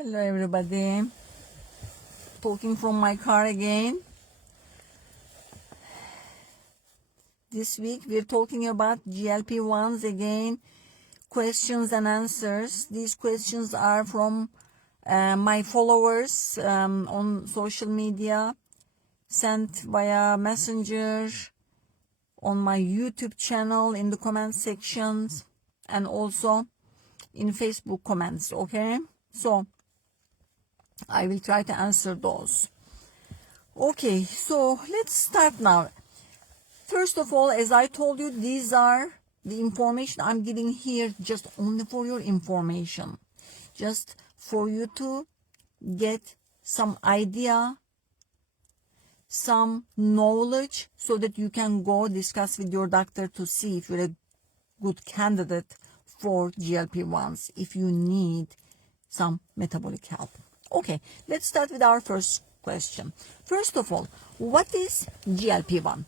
Hello everybody, talking from my car again. This week we're talking about GLP-1s again, questions and answers. These questions are from my followers on social media, sent via messenger, on my YouTube channel, in the comment sections, and also in Facebook comments, okay? So I will try to answer those. Okay, so let's start now. First of all, as I told you, these are the information I'm giving here just only for your information. Just for you to get some idea, some knowledge, so that you can go discuss with your doctor to see if you're a good candidate for GLP-1s, if you need some metabolic help. Okay, let's start with our first question. First of all, what is GLP-1?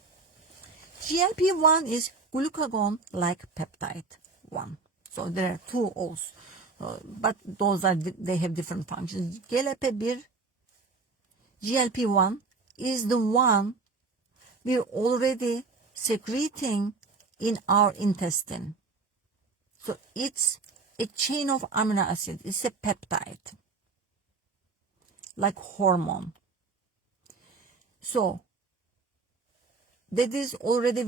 GLP-1 is glucagon-like peptide 1. So there are two also, but they have different functions. GLP-1 is the one we're already secreting in our intestine. So it's a chain of amino acids. It's a peptide, like hormone. So that is already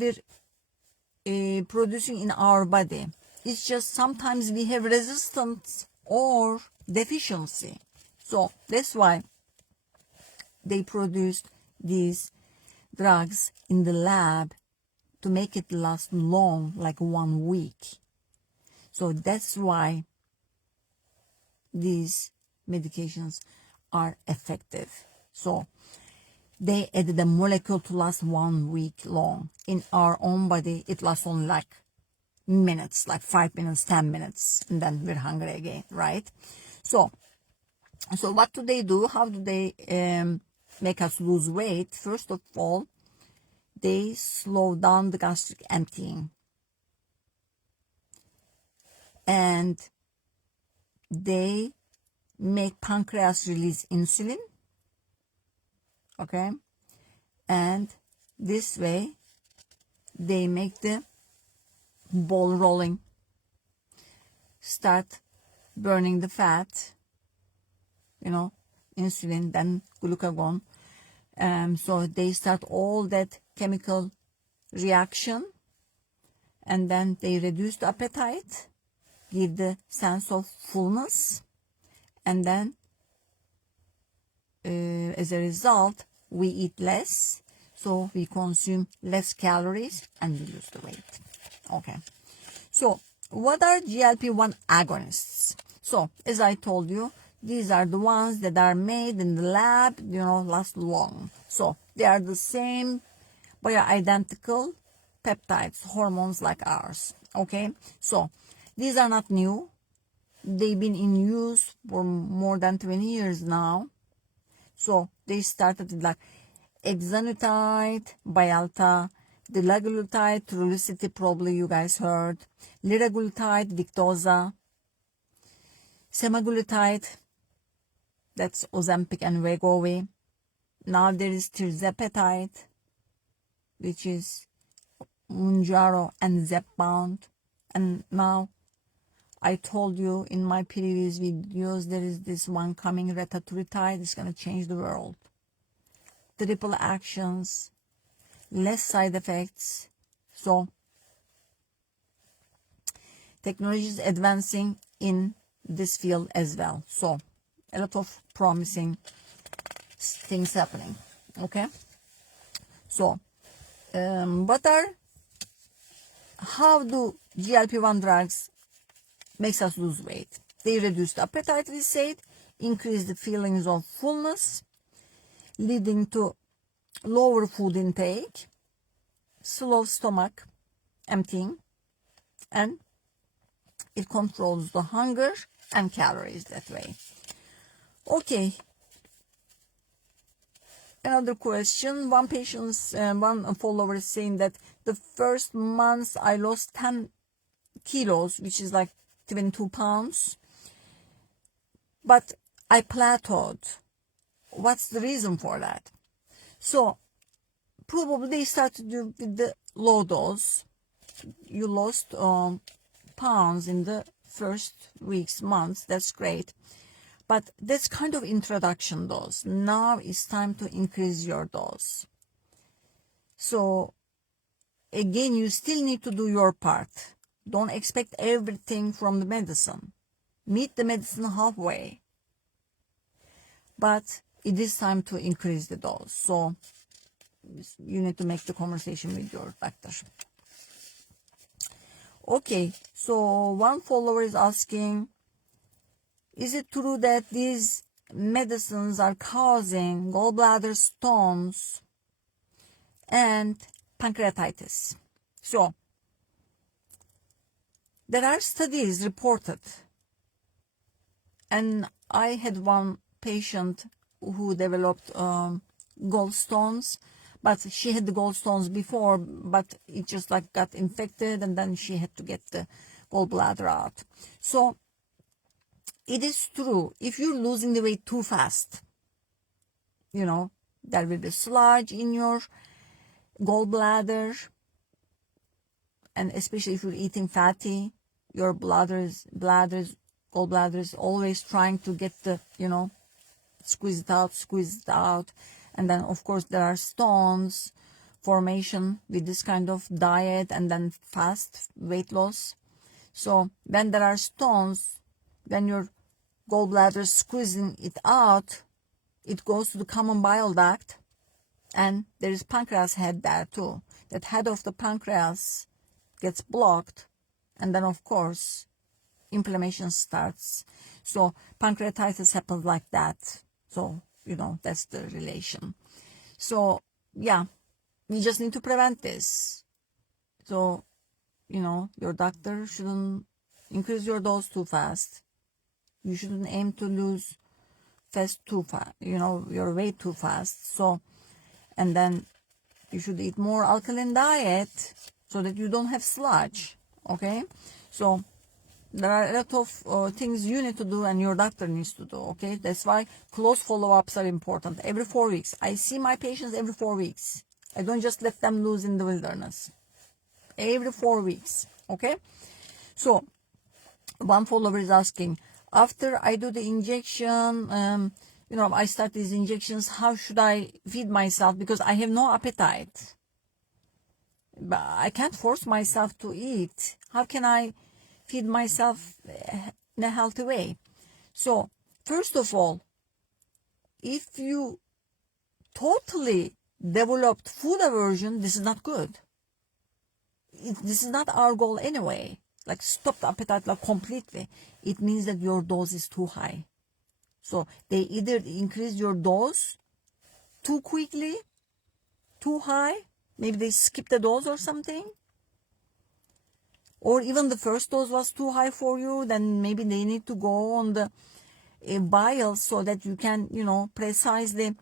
we're producing in our body. It's just sometimes we have resistance or deficiency. So that's why they produced these drugs in the lab to make it last long, like 1 week. So that's why these medications are effective. So they added a molecule to last 1 week long. In our own body, it lasts only like minutes, like 5 minutes, 10 minutes, and then we're hungry again, right? So what do they do? How do they make us lose weight? First of all, they slow down the gastric emptying. And they make pancreas release insulin. Okay, and this way they make the ball rolling, start burning the fat, insulin, then glucagon. So they start all that chemical reaction, and then they reduce the appetite, give the sense of fullness, and then as a result, we eat less, so we consume less calories and we lose the weight. Okay, so what are GLP-1 agonists? So as I told you, these are the ones that are made in the lab, last long. So they are the same bioidentical peptides, hormones like ours. Okay, so these are not new. They've been in use for more than 20 years now. So they started with like exenatide, Byalta, dulaglutide, Trulicity, probably you guys heard, liraglutide, Victoza, semaglutide, that's Ozempic and Wegovy. Now there is tirzepatide, which is Mounjaro and Zepbound. And now I told you in my previous videos, there is this one coming, retatrutide. It's going to change the world. Triple actions, less side effects. So technology is advancing in this field as well. So a lot of promising things happening. Okay. So how do GLP-1 drugs makes us lose weight? They reduce the appetite, we said, increase the feelings of fullness, leading to lower food intake, slow stomach emptying, and it controls the hunger and calories that way. Okay. Another question. One follower is saying that the first month I lost 10 kilos, which is like 22 pounds. But I plateaued. What's the reason for that? So probably they started with the low dose. You lost pounds in the first weeks, months. That's great. But that's kind of introduction dose. Now it's time to increase your dose. So again, you still need to do your part. Don't expect everything from the medicine. Meet the medicine halfway. But it is time to increase the dose. So you need to make the conversation with your doctor. Okay, so one follower is asking, is it true that these medicines are causing gallbladder stones and pancreatitis? So there are studies reported, and I had one patient who developed gallstones, but she had the gallstones before, but it just like got infected, and then she had to get the gallbladder out. So it is true, if you're losing the weight too fast, you know, there will be sludge in your gallbladder, and especially if you're eating fatty, your gallbladder is always trying to get the, you know, squeeze it out. And then of course there are stones formation with this kind of diet and then fast weight loss. So when there are stones, when your gallbladder is squeezing it out, it goes to the common bile duct, and there is pancreas head there too. That head of the pancreas gets blocked, and then of course inflammation starts. So pancreatitis happens like that. So, you know, that's the relation. So yeah, we just need to prevent this. So, you know, your doctor shouldn't increase your dose too fast. You shouldn't aim to lose too fast, you know, your weight too fast. So, and then you should eat more alkaline diet so that you don't have sludge. Okay, so there are a lot of things you need to do and your doctor needs to do. Okay, that's why close follow-ups are important. Every 4 weeks, I see my patients every 4 weeks. I don't just let them loose in the wilderness. Every 4 weeks. Okay, so one follower is asking, after I do the injection, you know, I start these injections, how should I feed myself? Because I have no appetite. But I can't force myself to eat. How can I feed myself in a healthy way? So, first of all, if you totally developed food aversion, this is not good. This is not our goal anyway. Like stop the appetite like completely. It means that your dose is too high. So they either increase your dose too quickly, too high, maybe they skip the dose or something, or even the first dose was too high for you, then maybe they need to go on the vial so that you can, you know, precisely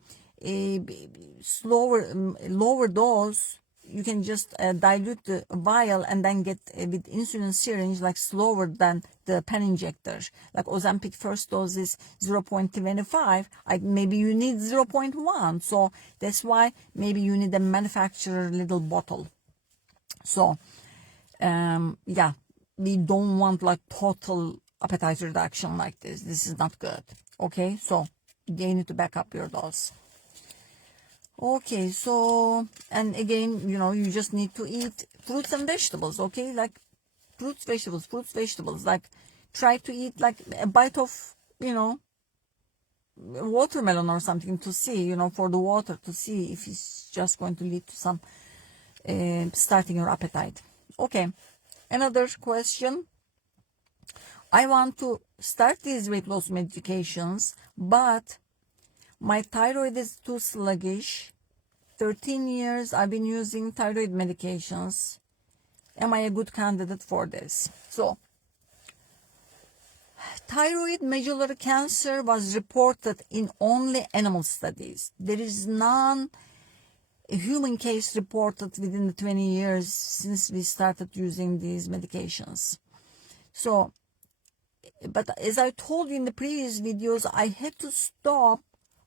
lower dose. You can just dilute the vial and then get with insulin syringe like slower than the pen injector. Like Ozempic first dose is 0.25. Maybe you need 0.1. So that's why maybe you need a manufacturer little bottle. So yeah, we don't want like total appetite reduction like this. This is not good. Okay, so you need to back up your dose. Okay, so, and again, you know, you just need to eat fruits and vegetables, okay? Like fruits, vegetables. Like try to eat like a bite of, you know, watermelon or something to see, you know, for the water, to see if it's just going to lead to some starting your appetite. Okay, another question. I want to start these weight loss medications, but my thyroid is too sluggish. 13 years I've been using thyroid medications. Am I a good candidate for this? So, thyroid medullary cancer was reported in only animal studies. There is none human case reported within the 20 years since we started using these medications. So, But as I told you in the previous videos, I had to stop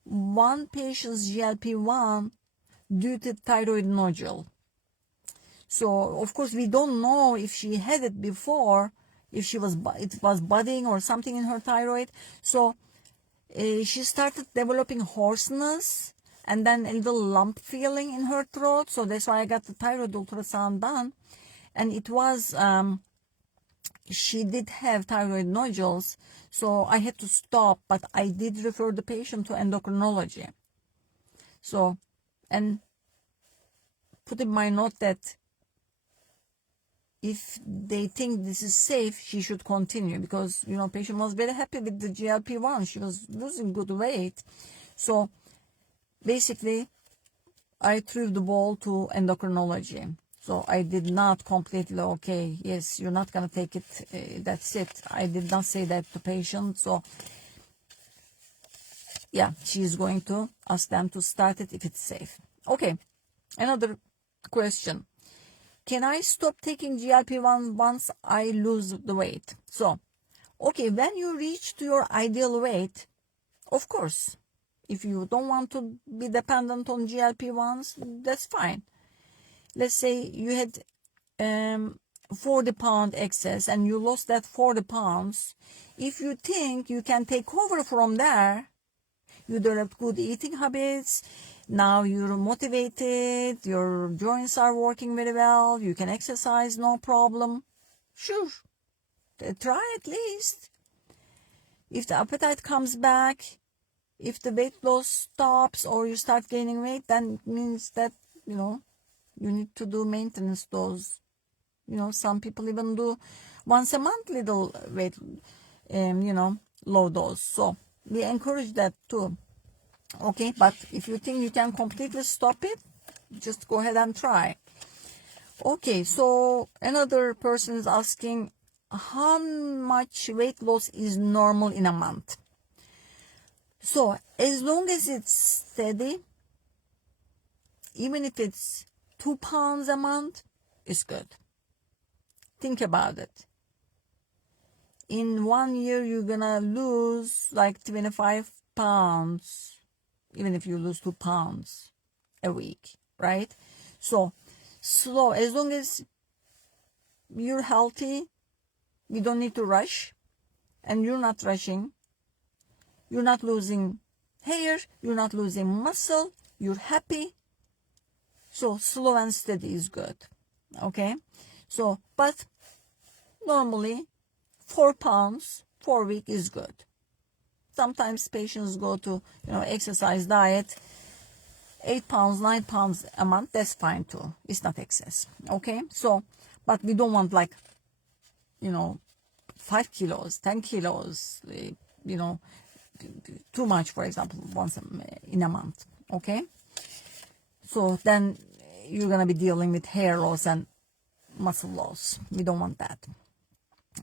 one patient's GLP-1 due to thyroid nodule. So of course we don't know if she had it before, if it was budding or something in her thyroid. So she started developing hoarseness and then a little lump feeling in her throat. So that's why I got the thyroid ultrasound done, and it was she did have thyroid nodules. So I had to stop, but I did refer the patient to endocrinology. So, and put in my note that if they think this is safe, she should continue, because, you know, patient was very happy with the GLP-1. She was losing good weight. So basically, I threw the ball to endocrinology. So I did not completely, okay, yes, you're not going to take it, that's it. I did not say that to patient. So yeah, she's going to ask them to start it if it's safe. Okay, another question. Can I stop taking GLP-1 once I lose the weight? So, okay, when you reach to your ideal weight, of course, if you don't want to be dependent on GLP-1s, that's fine. Let's say you had 40-pound excess and you lost that 40 pounds. If you think you can take over from there, you develop good eating habits. Now you're motivated, your joints are working very well, you can exercise, no problem. Sure, try at least. If the appetite comes back, if the weight loss stops or you start gaining weight, then it means that, you know, you need to do maintenance dose. You know, some people even do once a month little weight, you know, low dose. So we encourage that too. Okay, but if you think you can completely stop it, just go ahead and try. Okay, so another person is asking, how much weight loss is normal in a month? So as long as it's steady, even if it's 2 pounds a month, it's good. Think about it. In 1 year, you're gonna lose like 25 pounds. Even if you lose 2 pounds a week, right? So slow, as long as you're healthy, you don't need to rush, and you're not rushing. You're not losing hair, you're not losing muscle, you're happy. So slow and steady is good, okay? So, but normally 4 pounds 4 week is good. Sometimes patients go to, you know, exercise diet, 8 pounds, 9 pounds a month, that's fine too. It's not excess, okay? So, but we don't want like, you know, 5 kilos, 10 kilos, you know, too much, for example, once in a month, okay? So then you're going to be dealing with hair loss and muscle loss. We don't want that.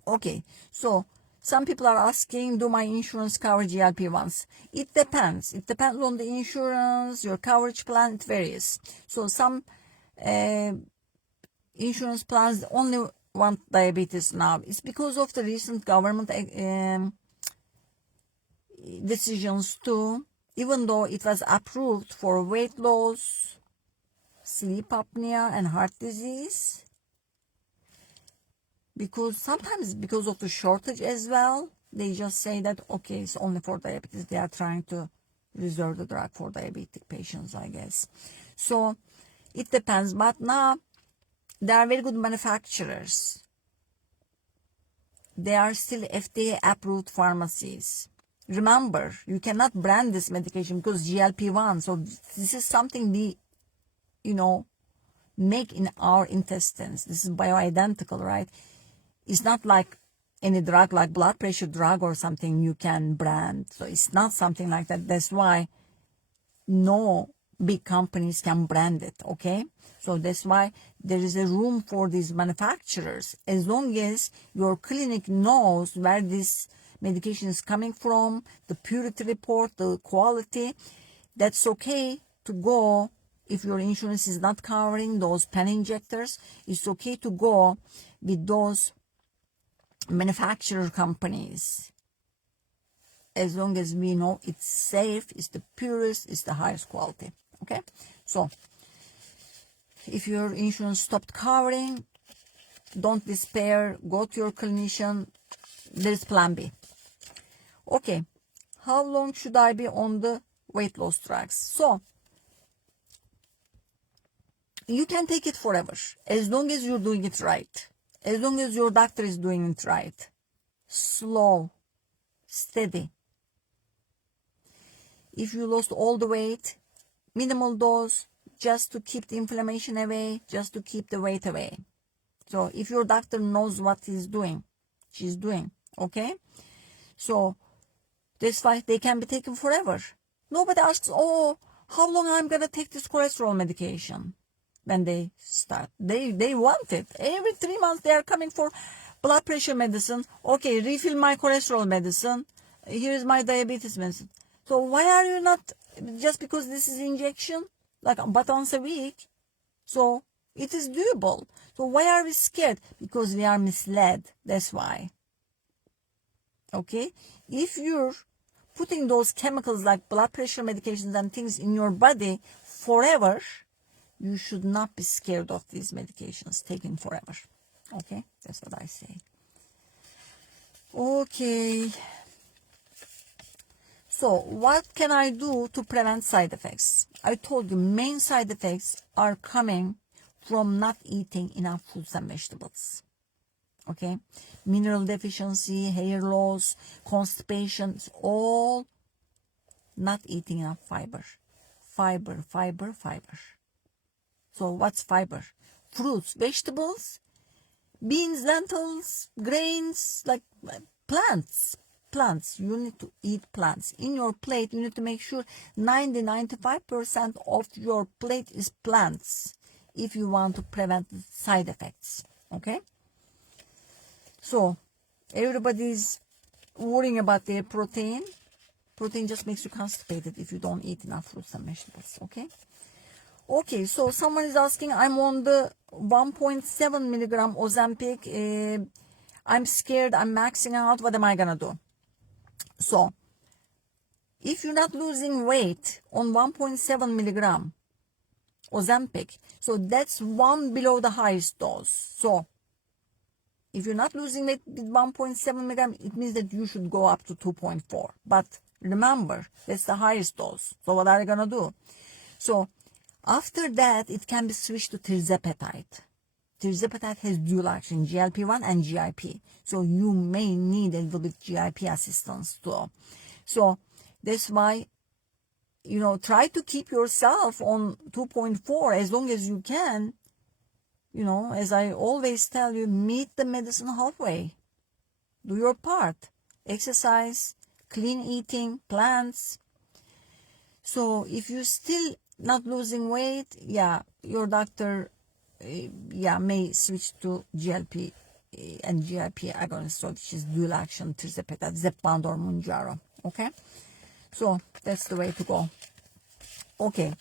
Okay, so some people are asking, do my insurance cover GLP-1s? It depends. It depends on the insurance, your coverage plan, it varies. So some insurance plans only want diabetes now. It's because of the recent government decisions too. Even though it was approved for weight loss, sleep apnea, and heart disease, because sometimes because of the shortage as well, they just say that, okay, it's only for diabetes. They are trying to reserve the drug for diabetic patients, I guess. So it depends. But now there are very good manufacturers. They are still FDA approved pharmacies. Remember, you cannot brand this medication because GLP-1. So this is something we, you know, make in our intestines. This is bioidentical, right? It's not like any drug, like blood pressure drug or something you can brand. So it's not something like that. That's why no big companies can brand it, okay? So that's why there is a room for these manufacturers. As long as your clinic knows where this medication is coming from, the purity report, the quality, that's okay to go. If your insurance is not covering those pen injectors, it's okay to go with those manufacturer companies. As long as we know it's safe, it's the purest, it's the highest quality. Okay, so if your insurance stopped covering, don't despair, go to your clinician. There's plan B. Okay, how long should I be on the weight loss drugs? So you can take it forever, as long as you're doing it right, as long as your doctor is doing it right. Slow, steady. If you lost all the weight, minimal dose, just to keep the inflammation away, just to keep the weight away. So if your doctor knows what he's doing, she's doing, okay? So that's why they can be taken forever. Nobody asks, oh, how long I'm going to take this cholesterol medication when they start. They want it. Every 3 months they are coming for blood pressure medicine. Okay, refill my cholesterol medicine. Here's my diabetes medicine. So why are you not, just because this is injection, like but once a week? So it is doable. So why are we scared? Because we are misled. That's why. Okay? If you're putting those chemicals like blood pressure medications and things in your body forever, you should not be scared of these medications taken forever. Okay? That's what I say. Okay. So what can I do to prevent side effects? I told you main side effects are coming from not eating enough fruits and vegetables. Okay? Mineral deficiency, hair loss, constipation, it's all not eating enough fiber. Fiber, fiber, fiber. So what's fiber? Fruits, vegetables, beans, lentils, grains, like plants. Plants, you need to eat plants. In your plate, you need to make sure 90-95% of your plate is plants if you want to prevent side effects. Okay? So, everybody's worrying about their protein. Protein just makes you constipated if you don't eat enough fruits and vegetables. Okay? Okay, so someone is asking, I'm on the 1.7 milligram Ozempic. I'm scared, I'm maxing out. What am I going to do? So, if you're not losing weight on 1.7 milligram Ozempic, so that's one below the highest dose. So, if you're not losing weight with 1.7 milligram, it means that you should go up to 2.4. But remember, that's the highest dose. So, what are you going to do? So, after that, it can be switched to tirzepatide. Tirzepatide has dual action, GLP-1 and GIP. So, you may need a little bit GIP assistance too. So that's why, try to keep yourself on 2.4 as long as you can. As I always tell you, meet the medicine halfway. Do your part. Exercise, clean eating, plants. So if you're still not losing weight, your doctor, may switch to GLP and GIP agonist, so which is dual action, tirzepatide, Zepbound or Mounjaro. Okay, so that's the way to go. Okay,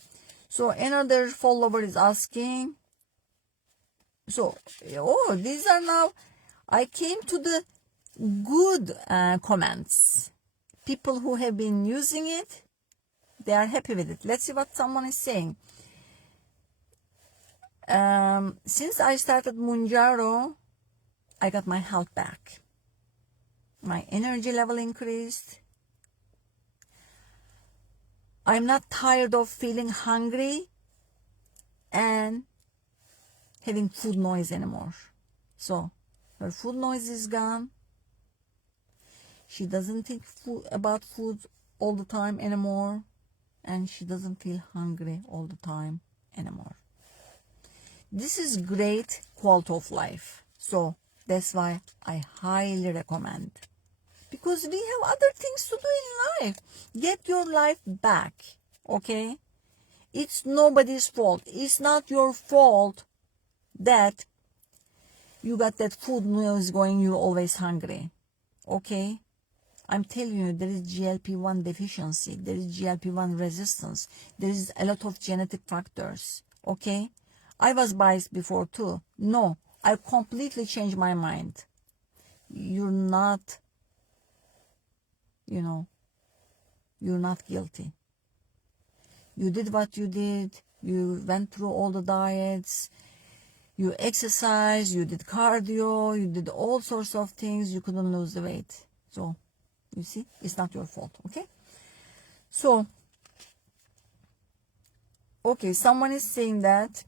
so another follower is asking, so these are now, I came to the good comments. People who have been using it, they are happy with it. Let's see what someone is saying. Since I started Mounjaro, I got my health back. My energy level increased. I'm not tired of feeling hungry and having food noise anymore. So her food noise is gone. She doesn't think about food all the time anymore, and she doesn't feel hungry all the time anymore. This is great quality of life. So that's why I highly recommend. Because we have other things to do in life. Get your life back, okay? It's nobody's fault. It's not your fault that you got that food noise going, you're always hungry, okay? I'm telling you, there is GLP-1 deficiency. There is GLP-1 resistance. There is a lot of genetic factors, okay? I was biased before too. No, I completely changed my mind. you're not, you're not guilty. You did what you did. You went through all the diets. You exercised. You did cardio. You did all sorts of things. You couldn't lose the weight. So, you see, it's not your fault, okay? So, okay, someone is saying that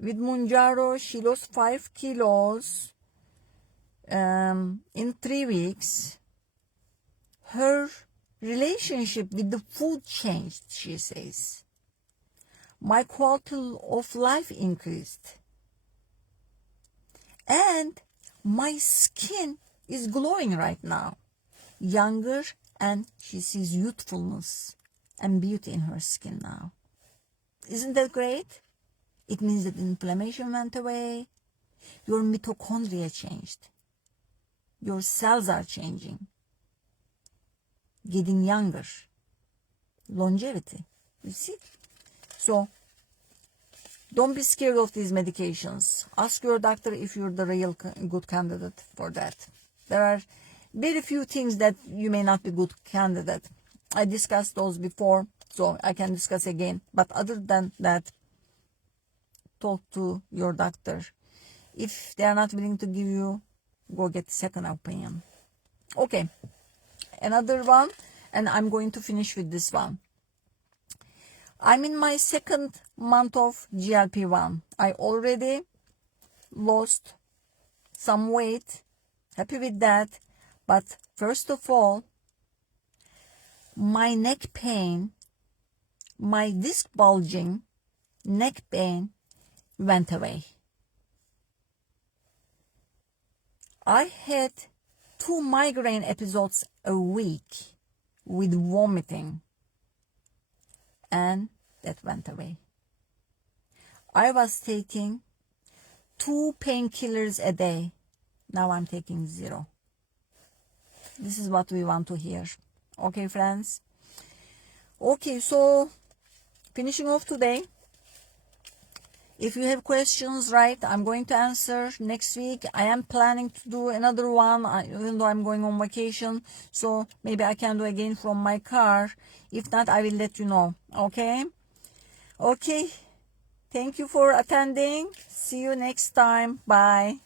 with Munjaro, she lost 5 kilos in 3 weeks. Her relationship with the food changed, she says. My quality of life increased. And my skin is glowing right now. Younger, and she sees youthfulness and beauty in her skin now. Isn't that great? It means that inflammation went away. Your mitochondria changed. Your cells are changing. Getting younger. Longevity. You see? So, don't be scared of these medications. Ask your doctor if you're the real good candidate for that. There are very few things that you may not be good candidate. I discussed those before, so I can discuss again. But other than that, talk to your doctor. If they are not willing to give you, go get second opinion. Okay, another one, and I'm going to finish with this one. I'm in my 2nd month of GLP-1. I already lost some weight. Happy with that. But first of all, my neck pain, my disc bulging, neck pain went away. I had 2 migraine episodes a week with vomiting, and that went away. I was taking 2 painkillers a day. Now I'm taking 0. This is what we want to hear. Okay, friends? Okay, so finishing off today. If you have questions, right, I'm going to answer next week. I am planning to do another one, even though I'm going on vacation. So maybe I can do again from my car. If not, I will let you know. Okay? Okay. Thank you for attending. See you next time. Bye.